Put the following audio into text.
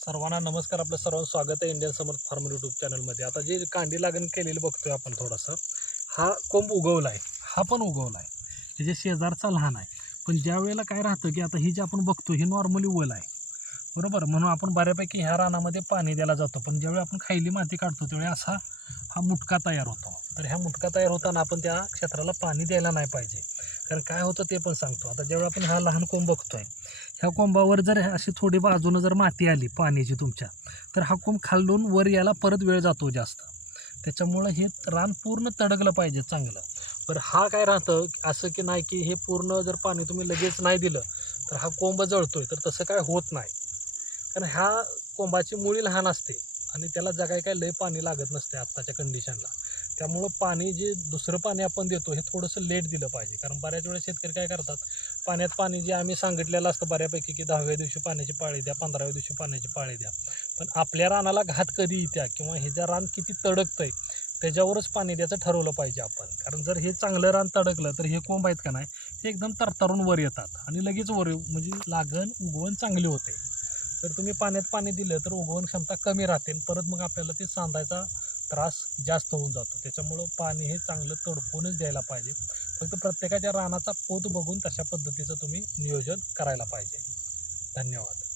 सर्वांना नमस्कार आपलं सर्वांना स्वागत आहे इंडियन समर्थ फार्मर यूट्यूब चॅनलमध्ये आता जे कांडी लागण केलेली बघतोय आपण थोडंसं हा कोंब उगवला आहे हा पण उगवला आहे ह्याच्या शेजारचा लहान आहे पण ज्या वेळेला काय राहतं की आता ही जे आपण बघतो ही नॉर्मली वल आहे. बरोबर? म्हणून आपण बऱ्यापैकी ह्या रानामध्ये पाणी द्यायला जातो पण ज्यावेळी आपण खायली माती काढतो त्यावेळी असा हा मुटका तयार होतो. तर ह्या मुटका तयार होताना आपण त्या क्षेत्राला पाणी द्यायला नाही पाहिजे. कारण काय होतं ते पण सांगतो. आता जेव्हा आपण हा लहान कोंब बघतोय ह्या कोंबावर जर अशी थोडी बाजूनं जर माती आली पाण्याची तुमच्या तर हा कोंब खालून वर यायला परत वेळ जातो जास्त. त्याच्यामुळं हे रान पूर्ण तडकलं पाहिजे चांगलं. बरं हा काय राहतं असं की नाही की हे पूर्ण जर पाणी तुम्ही लगेच नाही दिलं तर हा कोंब जळतोय तर तसं काय होत नाही. कारण ह्या कोंबाची मुळी लहान असते आणि त्याला जगाय काय लय पाणी लागत नसते आत्ताच्या कंडिशनला त्यामुळं पाणी जे दुसरं पाणी आपण देतो हे थोडंसं लेट दिलं पाहिजे. कारण बऱ्याच वेळेस शेतकरी काय करतात पाण्यात पाणी जे आम्ही सांगितलेलं असतं बऱ्यापैकी की दहाव्या दिवशी पाण्याची पाळी द्या पंधराव्या दिवशी पाण्याची पाळी द्या. पण आपल्या रानाला घात कधी येत्या किंवा हे ज्या रान किती तडकतं आहे त्याच्यावरच पाणी द्यायचं ठरवलं पाहिजे आपण. कारण जर हे चांगलं रान तडकलं तर हे कोंब आहेत का नाही हे एकदम तरतरून वर येतात आणि लगेच वर म्हणजे लागण उगवण चांगली होते. तर तुम्ही पाण्यात पाणी दिलं तर उगवण क्षमता कमी राहते आणि परत मग आपल्याला ते सांधायचा त्रास जास्त होऊन जातो. त्याच्यामुळं पाणी हे चांगलं तडपूनच द्यायला पाहिजे. फक्त प्रत्येकाच्या रानाचा पोत बघून तशा पद्धतीचं तुम्ही नियोजन करायला पाहिजे. धन्यवाद.